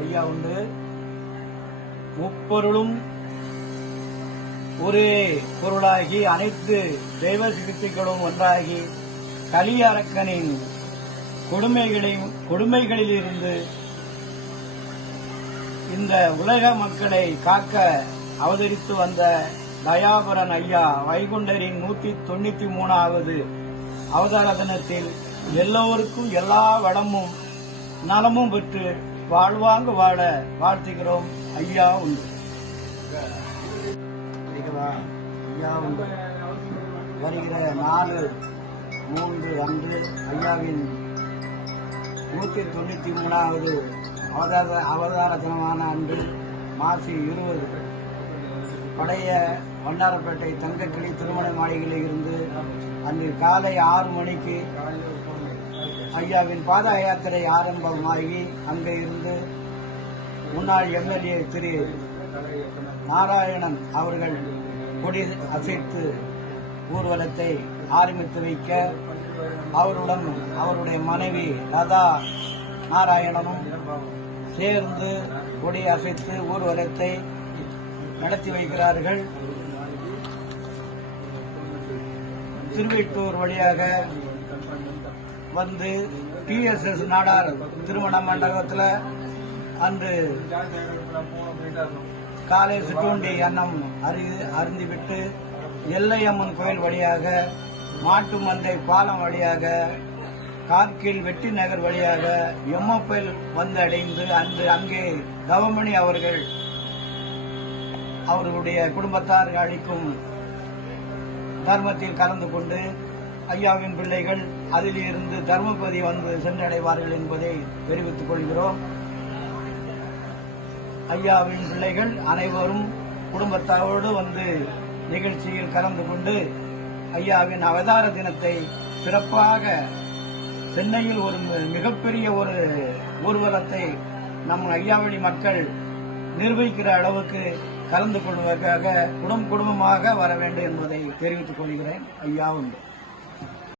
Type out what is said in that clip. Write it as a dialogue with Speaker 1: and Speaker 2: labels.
Speaker 1: ஐயா உண்டு முப்பொருளும் ஒரே பொருளாகி அனைத்து தெய்வ சிகிச்சைகளும் ஒன்றாகி கலியரக்கனின் கொடுமைகளையும் கொடுமைகளிலிருந்து இந்த உலக மக்களை காக்க அவதரித்து வந்த தயாபரன் ஐயா வைகுண்டரின் நூத்தி தொண்ணூத்தி மூணாவது அவதார தினத்தில் எல்லோருக்கும் எல்லா வளமும் நலமும் பெற்று வாழ்வாங்க வாழ வாழ்த்துகிறோம். ஐயா உண்டு. ஐயா உண்டு. வருகிற நாலு மூன்று அன்று ஐயாவின் நூற்றி தொண்ணூற்றி மூணாவது அவதார அவதார தினமான அன்று மாசி இருபது பழைய வண்ணாரப்பேட்டை தங்கக்கிளி திருமண மாளிகையில் இருந்து அன்று காலை ஆறு மணிக்கு ஐயாவின் பாத யாத்திரை ஆரம்பமாகி அங்கே இருந்து முன்னாள் எம்எல்ஏ திரு நாராயணன் அவர்கள் கொடி அசைத்து ஊர்வலத்தை ஆரம்பித்து வைக்க அவருடன் அவருடைய மனைவி லதா நாராயணனும் சேர்ந்து கொடி அசைத்து ஊர்வலத்தை நடத்தி வைக்கிறார்கள். திருவெட்டூர் வழியாக வந்து டிஎஸ்எஸ் நாடார் திருமண மண்டபத்தில் அன்று காலை சிற்றுண்டி அன்னம் அறி அறிந்துவிட்டு எல்லையம்மன் கோயில் வழியாக மாட்டு மந்தை பாலம் வழியாக கார்கில் வெட்டி நகர் வழியாக எம்மப்பல் வந்து அடைந்து அன்று அங்கே தவமணி அவர்கள் அவர்களுடைய குடும்பத்தார் அளிக்கும் தர்மத்தில் கலந்து கொண்டு ஐயாவின் பிள்ளைகள் அதில் இருந்து தர்மபதி வந்து சென்றடைவார்கள் என்பதை தெரிவித்துக் கொள்கிறோம். ஐயாவின் பிள்ளைகள் அனைவரும் குடும்பத்தாரோடு வந்து நிகழ்ச்சியில் கலந்து கொண்டு ஐயாவின் அவதார தினத்தை சிறப்பாக சென்னையில் ஒரு மிகப்பெரிய ஒரு ஊர்வலத்தை நம் ஐயாவளி மக்கள் நிர்வகிக்கிற அளவுக்கு கலந்து கொள்வதற்காக குடும்ப குடும்பமாக வர வேண்டும் என்பதை தெரிவித்துக் கொள்கிறேன். ஐயா உண்டு